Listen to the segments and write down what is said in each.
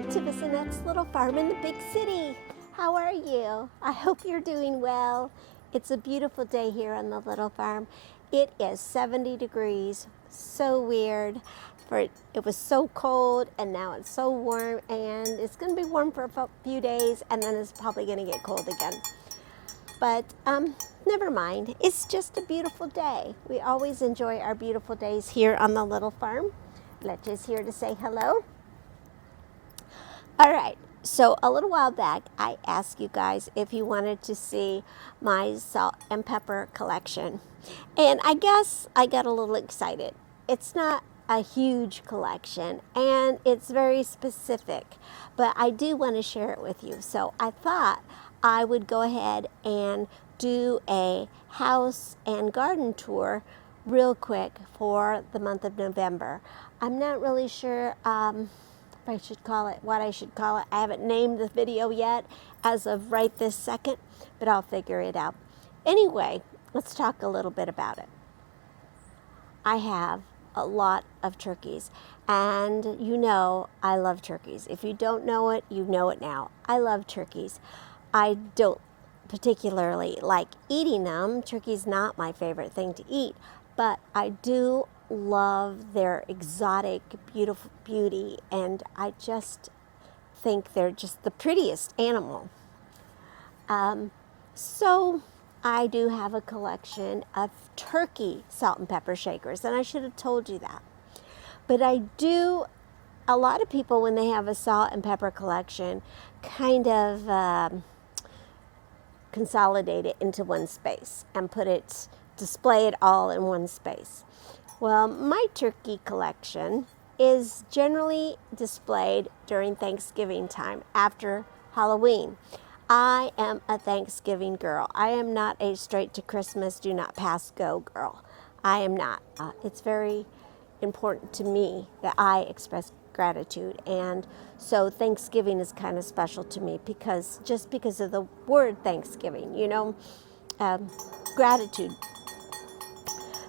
Welcome to Miss Annette's little farm in the big city. How are you? I hope you're doing well. It's a beautiful day here on the little farm. It is 70 degrees. So weird. It was so cold and now it's so warm, and it's going to be warm for a few days and then it's probably going to get cold again. But never mind. It's just a beautiful day. We always enjoy our beautiful days here on the little farm. Leche's here to say hello. All right, so a little while back, I asked you guys if you wanted to see my salt and pepper collection. And I guess I got a little excited. It's not a huge collection, and it's very specific, but I do want to share it with you. So I thought I would go ahead and do a house and garden tour real quick for the month of November. I'm not really sure I should call it what I should call it. I haven't named the video yet as of right this second, but I'll figure it out. Anyway, let's talk a little bit about it. I have a lot of turkeys, and you know I love turkeys. If you don't know it, you know it now. I love turkeys. I don't particularly like eating them. Turkey's not my favorite thing to eat, but I do love their exotic, beautiful beauty, and I just think they're just the prettiest animal. So I do have a collection of turkey salt and pepper shakers, and I should have told you that. But a lot of people, when they have a salt and pepper collection, kind of consolidate it into one space and display it all in one space. Well, my turkey collection is generally displayed during Thanksgiving time, after Halloween. I am a Thanksgiving girl. I am not a straight to Christmas, do not pass go girl. I am not. It's very important to me that I express gratitude, and so Thanksgiving is kind of special to me because of the word Thanksgiving, gratitude.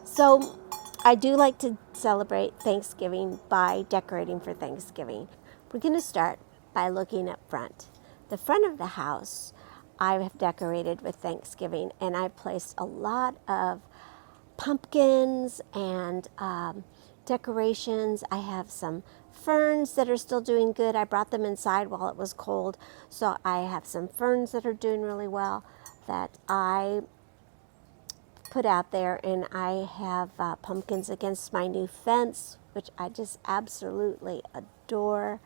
So I do like to celebrate Thanksgiving by decorating for Thanksgiving. We're going to start by looking up front. The front of the house I have decorated with Thanksgiving, and I placed a lot of pumpkins and decorations. I have some ferns that are still doing good. I brought them inside while it was cold, so I have some ferns that are doing really well that I put out there, and I have pumpkins against my new fence, which I just absolutely adore.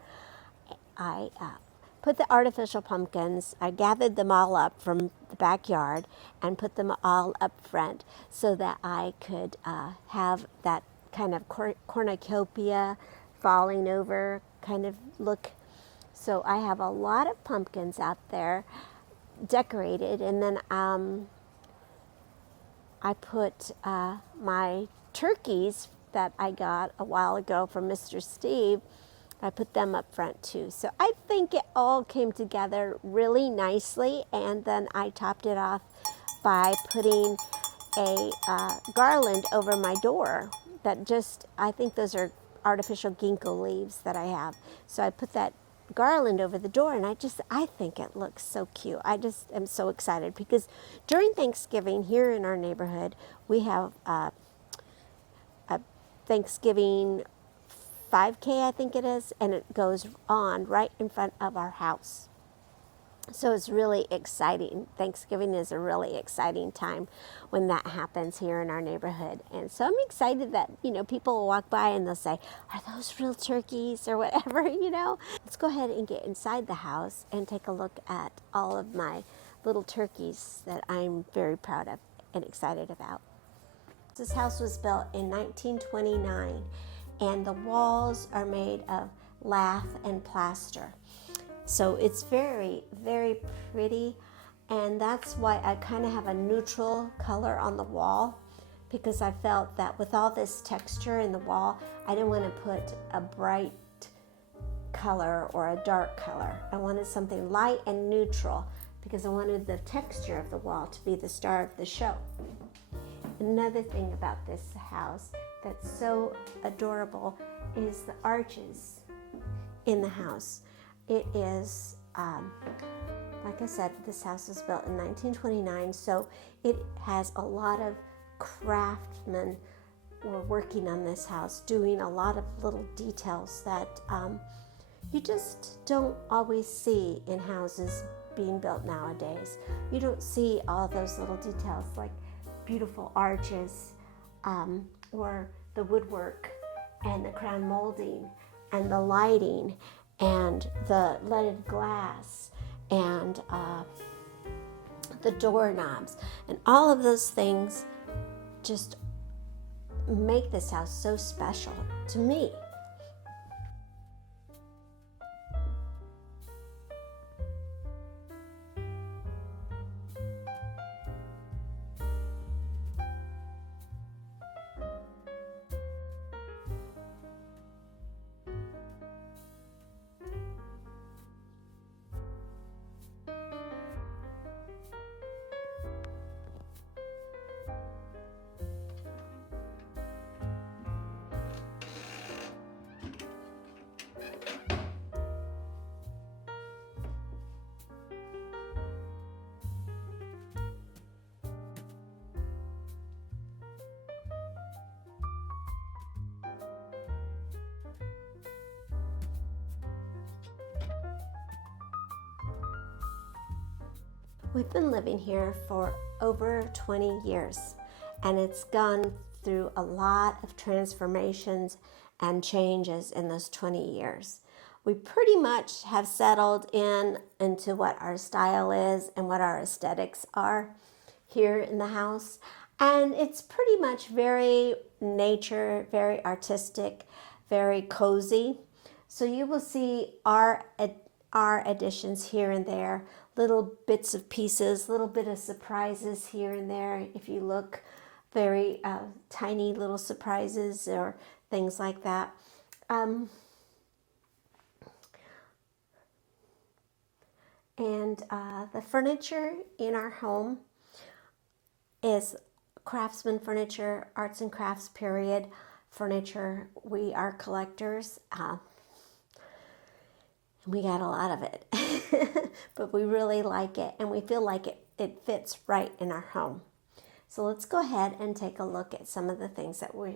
I put the artificial pumpkins, I gathered them all up from the backyard and put them all up front so that I could have that kind of cornucopia falling over kind of look. So I have a lot of pumpkins out there decorated, and then I put my turkeys that I got a while ago from Mr. Steve, I put them up front too. So I think it all came together really nicely, and then I topped it off by putting a garland over my door I think those are artificial ginkgo leaves that I have. So I put that garland over the door, and I think it looks so cute. I just am so excited because during Thanksgiving here in our neighborhood, we have a Thanksgiving 5K, I think it is, and it goes on right in front of our house. So it's really exciting. Thanksgiving is a really exciting time when that happens here in our neighborhood. And so I'm excited that, people will walk by and they'll say, are those real turkeys or whatever, Let's go ahead and get inside the house and take a look at all of my little turkeys that I'm very proud of and excited about. This house was built in 1929, and the walls are made of lath and plaster. So it's very, very pretty, and that's why I kind of have a neutral color on the wall, because I felt that with all this texture in the wall, I didn't want to put a bright color or a dark color. I wanted something light and neutral because I wanted the texture of the wall to be the star of the show. Another thing about this house that's so adorable is the arches in the house. It is, like I said, this house was built in 1929, so it has a lot of craftsmen were working on this house, doing a lot of little details that you just don't always see in houses being built nowadays. You don't see all those little details like beautiful arches, or the woodwork and the crown molding and the lighting and the leaded glass and the doorknobs, and all of those things just make this house so special to me. We've been living here for over 20 years, and it's gone through a lot of transformations and changes in those 20 years. We pretty much have settled into what our style is and what our aesthetics are here in the house. And it's pretty much very nature, very artistic, very cozy. So you will see our additions here and there, little bits of pieces, little bit of surprises here and there. If you look, very tiny little surprises or things like that. And the furniture in our home is craftsman furniture, arts and crafts period furniture. We are collectors. We got a lot of it, but we really like it, and we feel like it fits right in our home. So let's go ahead and take a look at some of the things that we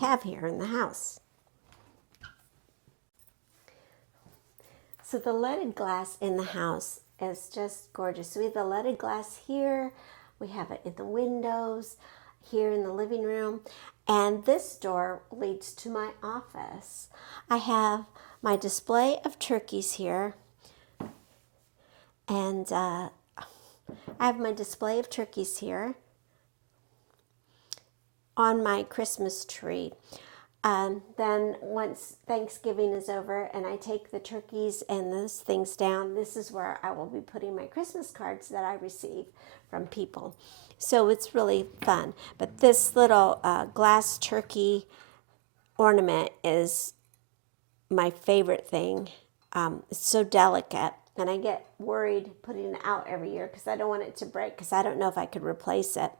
have here in the house. So the leaded glass in the house is just gorgeous. So we have the leaded glass here. We have it in the windows, here in the living room. And this door leads to my office. I have my display of turkeys here. And I have my display of turkeys here on my Christmas tree. Then once Thanksgiving is over and I take the turkeys and those things down, this is where I will be putting my Christmas cards that I receive from people. So it's really fun. But this little glass turkey ornament is my favorite thing. It's so delicate, and I get worried putting it out every year because I don't want it to break, because I don't know if I could replace it.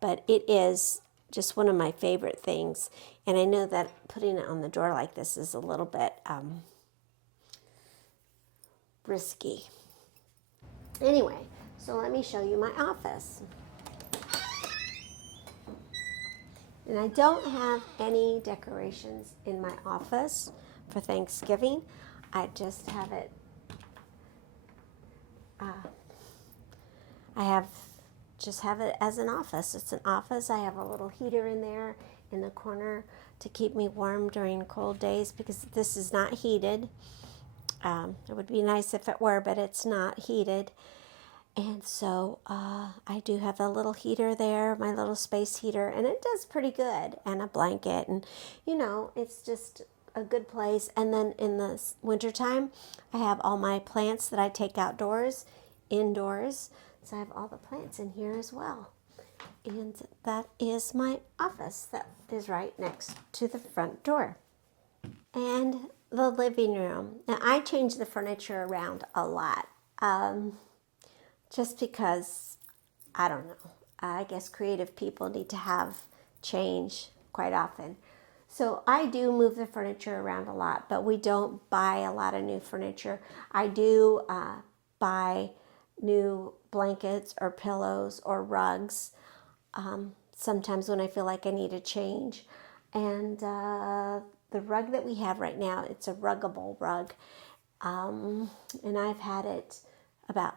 But it is just one of my favorite things. And I know that putting it on the door like this is a little bit risky. Anyway, so let me show you my office. And I don't have any decorations in my office for Thanksgiving. I just have it, I have it as an office. It's an office. I have a little heater in there in the corner to keep me warm during cold days, because this is not heated. It would be nice if it were, but it's not heated. And so I do have a little heater there, my little space heater, and it does pretty good, and a blanket, and it's just a good place. And then in the wintertime, I have all my plants that I take outdoors, indoors. So I have all the plants in here as well. And that is my office that is right next to the front door. And the living room. Now I change the furniture around a lot. Just because, I don't know, I guess creative people need to have change quite often. So I do move the furniture around a lot, but we don't buy a lot of new furniture. I do buy new blankets or pillows or rugs sometimes when I feel like I need a change. And the rug that we have right now, it's a ruggable rug. And I've had it about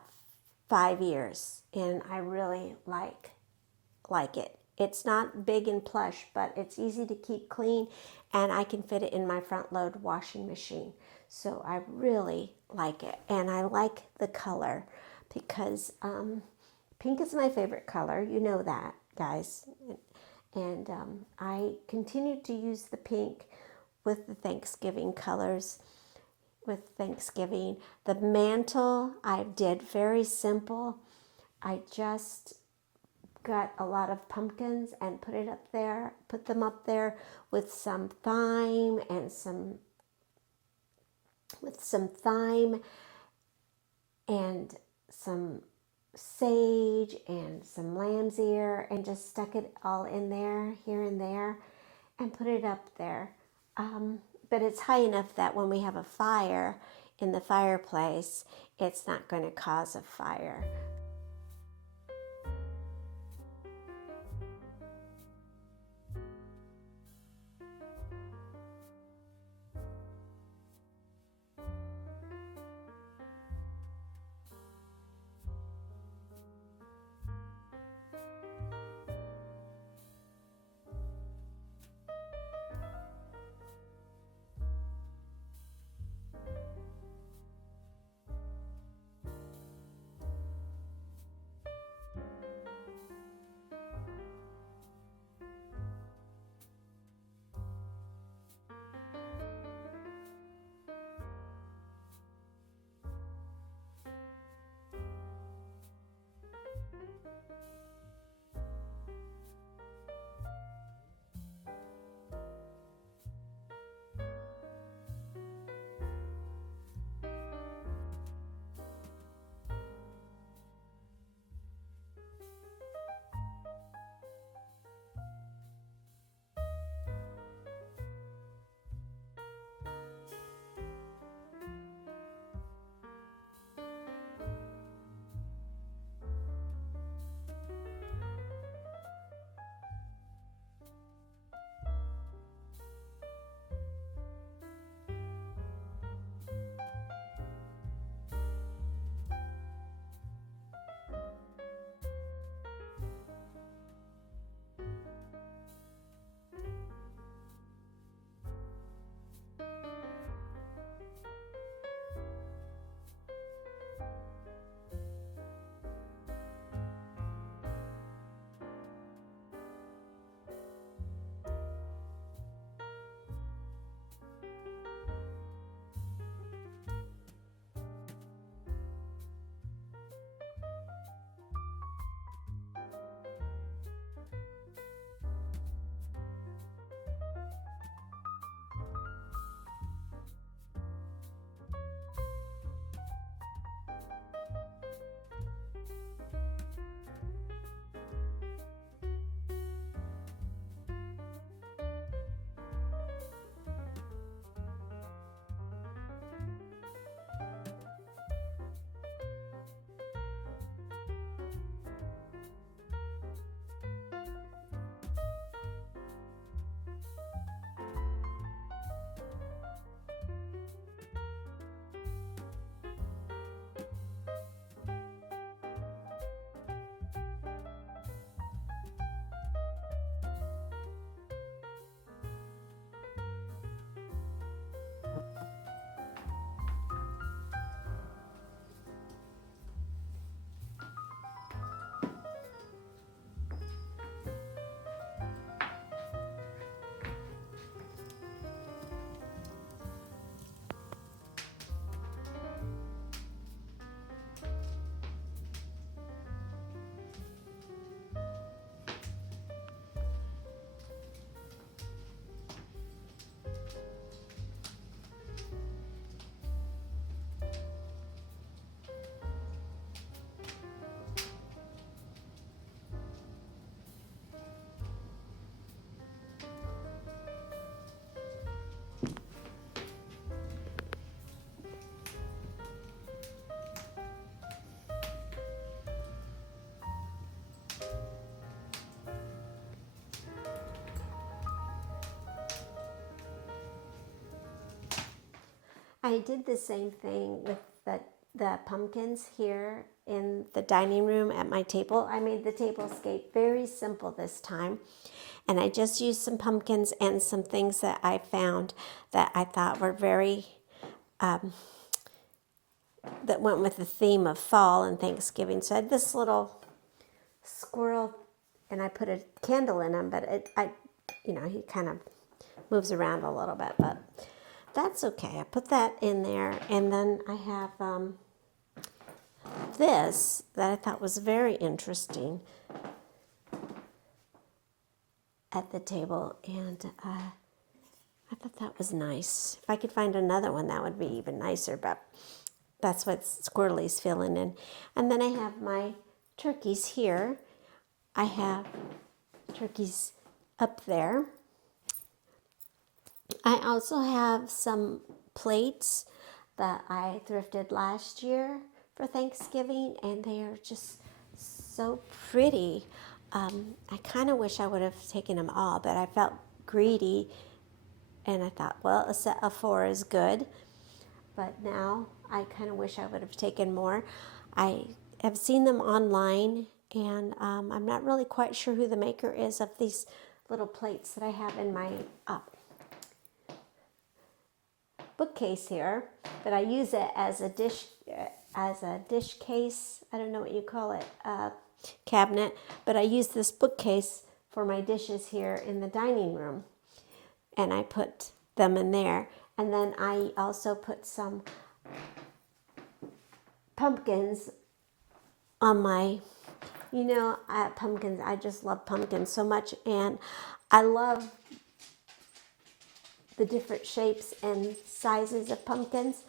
5 years, and I really like it. It's not big and plush, but it's easy to keep clean, and I can fit it in my front load washing machine. So I really like it, and I like the color because pink is my favorite color. You know that, guys. And I continue to use the pink with the Thanksgiving colors. With Thanksgiving, the mantle I did very simple. I just got a lot of pumpkins and put them up there with some thyme and some thyme and some sage and some lamb's ear, and just stuck it all in there, here and there, and put it up there. But it's high enough that when we have a fire in the fireplace, it's not going to cause a fire. I did the same thing with the pumpkins here in the dining room at my table. I made the tablescape very simple this time. And I just used some pumpkins and some things that I found that I thought were very, that went with the theme of fall and Thanksgiving. So I had this little squirrel, and I put a candle in him, but he kind of moves around a little bit, but that's okay. I put that in there, and then I have this that I thought was very interesting at the table, and I thought that was nice. If I could find another one, that would be even nicer, but that's what Squirrely's feeling in. And then I have my turkeys here. I have turkeys up there. I also have some plates that I thrifted last year for Thanksgiving, and they are just so pretty. I kind of wish I would have taken them all, but I felt greedy, and I thought, well, a set of 4 is good. But now I kind of wish I would have taken more. I have seen them online, and I'm not really quite sure who the maker is of these little plates that I have in my bookcase here, but I use it as a dish case. I don't know what you call it, cabinet, but I use this bookcase for my dishes here in the dining room, and I put them in there. And then I also put some pumpkins on my, pumpkins. I just love pumpkins so much, and I love the different shapes and sizes of pumpkins,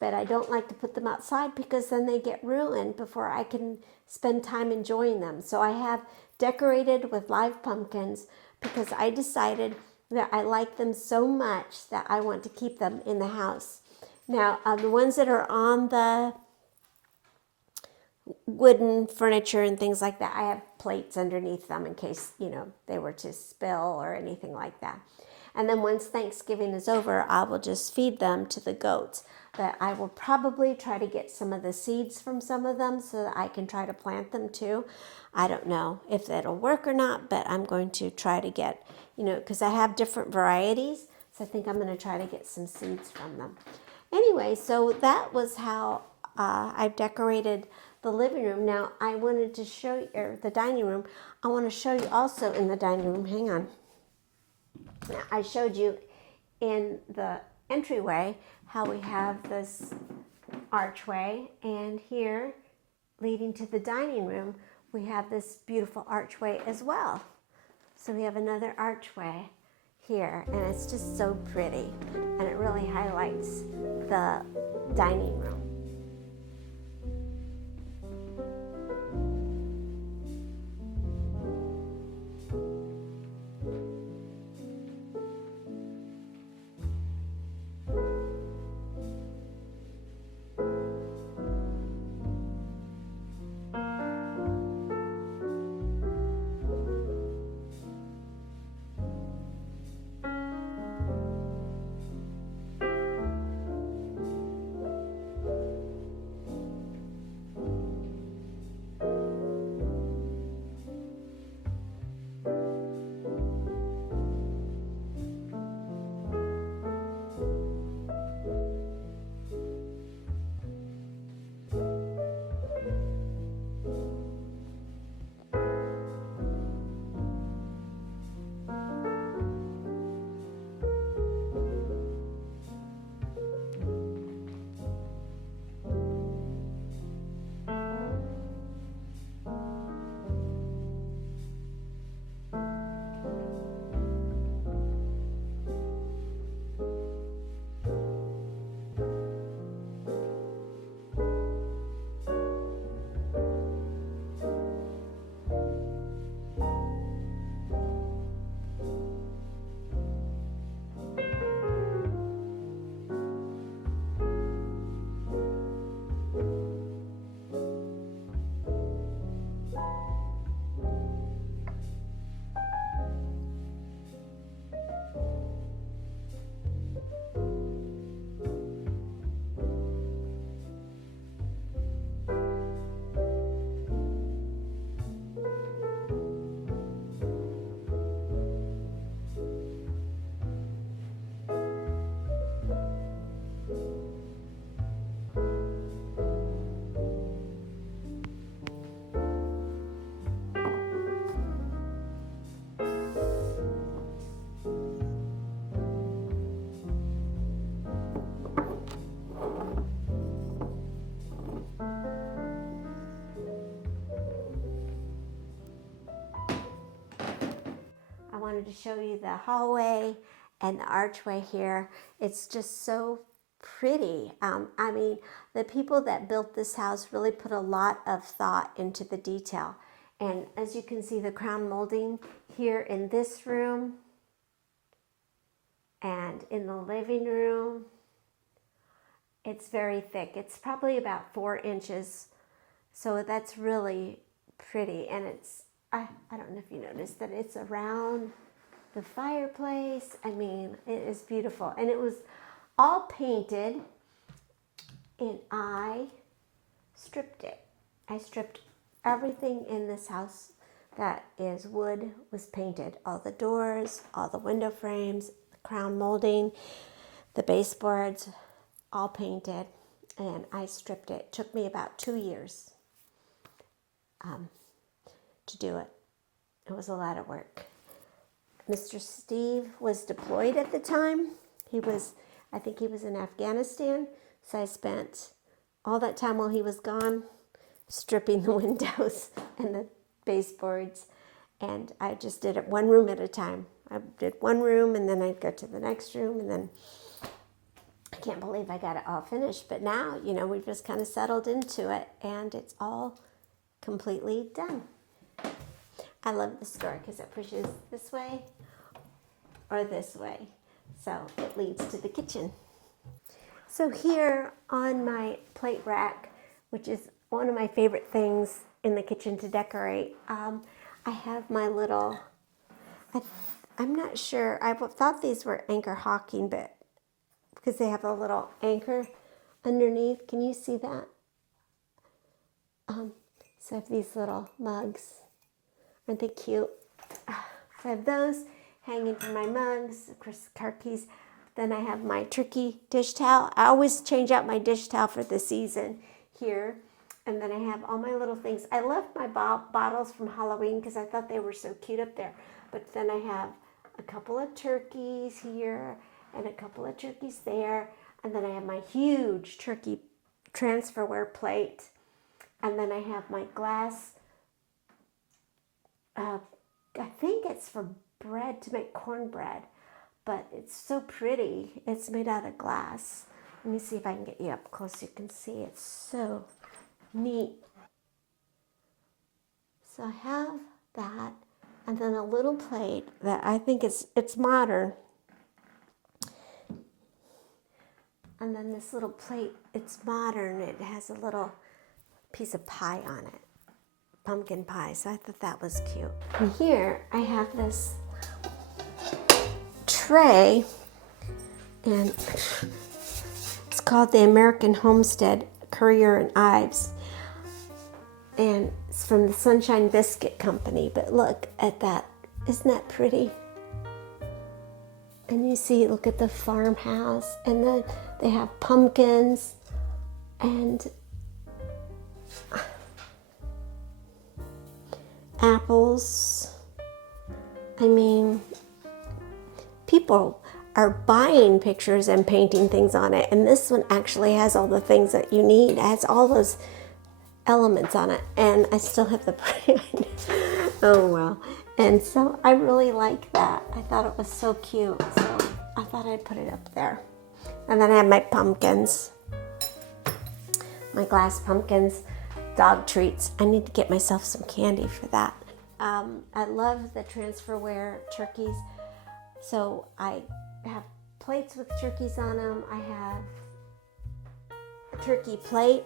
but I don't like to put them outside because then they get ruined before I can spend time enjoying them. So I have decorated with live pumpkins because I decided that I like them so much that I want to keep them in the house. Now, the ones that are on the wooden furniture and things like that, I have plates underneath them in case, they were to spill or anything like that. And then once Thanksgiving is over, I will just feed them to the goats. But I will probably try to get some of the seeds from some of them so that I can try to plant them too. I don't know if that'll work or not, but I'm going to try to get, because I have different varieties. So I think I'm going to try to get some seeds from them. Anyway, so that was how I've decorated the living room. Now, I wanted to show you, or the dining room. I want to show you also in the dining room. Hang on. Now, I showed you in the entryway how we have this archway, and here leading to the dining room we have this beautiful archway as well. So we have another archway here, and it's just so pretty, and it really highlights the dining room. wanted to show you the hallway and the archway here. It's just so pretty. I mean, the people that built this house really put a lot of thought into the detail. And as you can see, the crown molding here in this room and in the living room, it's very thick. It's probably about 4 inches. So that's really pretty. And it's, I don't know if you noticed that it's around the fireplace. I mean, it is beautiful. And it was all painted, and I stripped it. I stripped everything in this house that is wood was painted. All the doors, all the window frames, the crown molding, the baseboards, all painted, and I stripped it. It took me about 2 years to do it. It was a lot of work. Mr. Steve was deployed at the time. I think he was in Afghanistan, so I spent all that time while he was gone stripping the windows and the baseboards, and I just did it one room at a time. I did one room, and then I'd go to the next room, and then I can't believe I got it all finished. But now, we've just kind of settled into it, and it's all completely done. I love this door because it pushes this way or this way, so it leads to the kitchen. So here on my plate rack, which is one of my favorite things in the kitchen to decorate, I have my little, I'm not sure, I thought these were anchor hawking, but because they have a little anchor underneath, can you see that? So I have these little mugs. Aren't they cute? So I have those hanging from my mugs, of course, car keys. Then I have my turkey dish towel. I always change out my dish towel for the season here. And then I have all my little things. I left my bottles from Halloween because I thought they were so cute up there. But then I have a couple of turkeys here and a couple of turkeys there. And then I have my huge turkey transferware plate. And then I have my glass, I think it's for bread, to make cornbread. But it's so pretty. It's made out of glass. Let me see if I can get you up close so you can see. It's so neat. So I have that, and then a little plate that I think it's modern. And then this little plate, it's modern. It has a little piece of pie on it, pumpkin pie. So I thought that was cute. And here I have this tray, and it's called the American Homestead Currier and Ives, and it's from the Sunshine Biscuit Company. But look at that. Isn't that pretty? And you see, look at the farmhouse, and then they have pumpkins and apples. I mean, people are buying pictures and painting things on it, and this one actually has all the things that you need. It has all those elements on it, and I still have the brand. Oh well. And so I really like that. I thought it was so cute, so I thought I'd put it up there. And then I have my pumpkins, my glass pumpkins, dog treats. I need to get myself some candy for that. I love the transferware turkeys. So I have plates with turkeys on them. I have a turkey plate,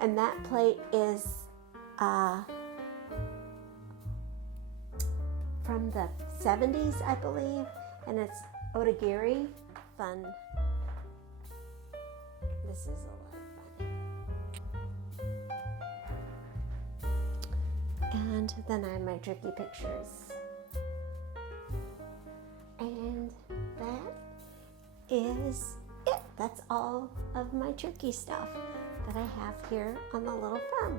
and that plate is from the 70s, I believe, and it's Otagiri. Fun. This is a lot of fun. And then I have my turkey pictures. And that is it. That's all of my turkey stuff that I have here on the little farm.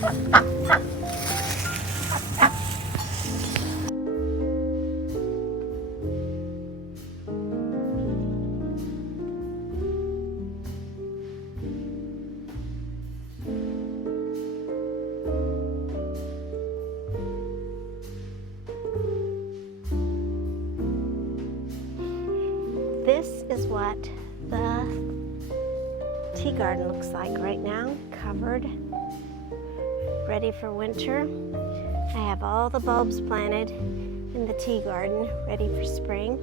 This is what the tea garden looks like right now, covered, ready for winter. I have all the bulbs planted in the tea garden, ready for spring.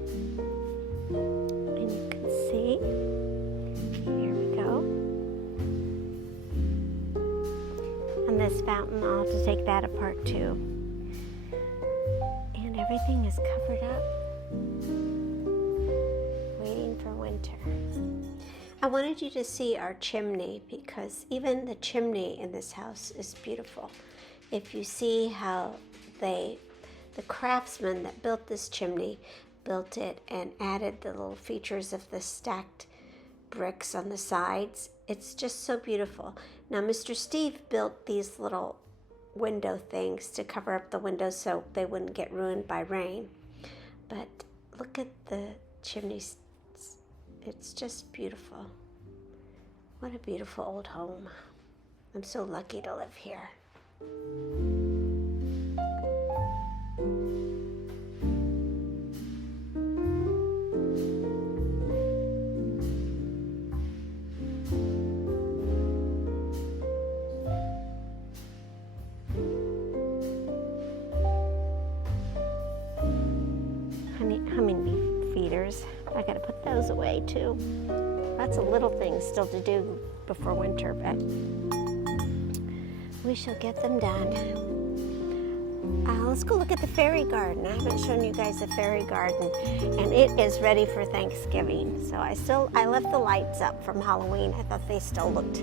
And you can see, here we go. And this fountain, I'll have to take that apart too. And everything is covered up, waiting for winter. I wanted you to see our chimney because even the chimney in this house is beautiful. If you see how the craftsman that built this chimney built it and added the little features of the stacked bricks on the sides, it's just so beautiful. Now, Mr. Steve built these little window things to cover up the windows so they wouldn't get ruined by rain. But look at the chimneys. It's just beautiful. What a beautiful old home. I'm so lucky to live here. Hummingbee feeders. I gotta put those away too. That's a little thing still to do before winter, but we shall get them done. Let's go look at the fairy garden. I haven't shown you guys the fairy garden, and it is ready for Thanksgiving. So I left the lights up from Halloween. I thought they still looked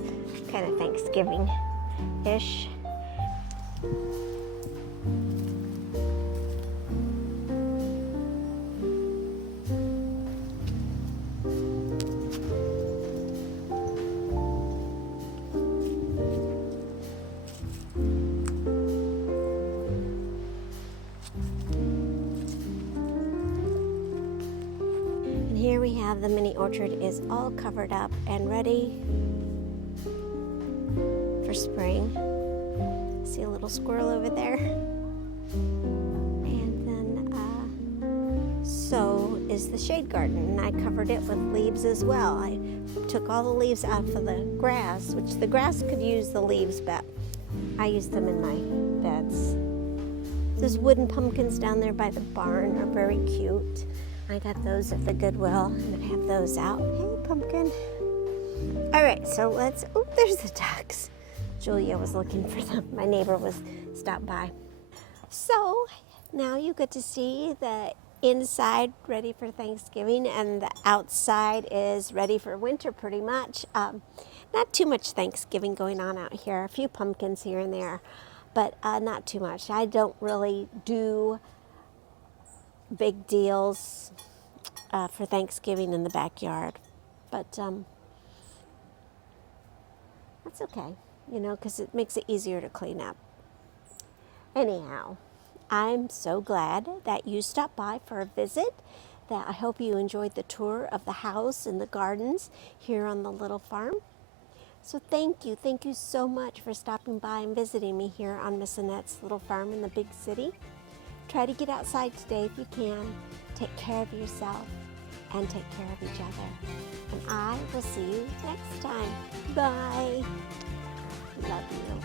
kind of Thanksgiving-ish. Here we have the mini orchard is all covered up and ready for spring. See a little squirrel over there? And then so is the shade garden, and I covered it with leaves as well. I took all the leaves out of the grass, which the grass could use the leaves, but I used them in my beds. Those wooden pumpkins down there by the barn are very cute. I got those at the Goodwill. I'm gonna have those out. Hey, pumpkin. All right, so oh, there's the ducks. Julia was looking for them. My neighbor stopped by. So now you get to see the inside ready for Thanksgiving, and the outside is ready for winter pretty much. Not too much Thanksgiving going on out here. A few pumpkins here and there, but not too much. I don't really do big deals for Thanksgiving in the backyard, but that's okay, because it makes it easier to clean up. Anyhow, I'm so glad that you stopped by for a visit. That I hope you enjoyed the tour of the house and the gardens here on the little farm. So thank you so much for stopping by and visiting me here on Miss Annette's little farm in the big city. Try to get outside today if you can. Take care of yourself and take care of each other. And I will see you next time. Bye. Love you so much.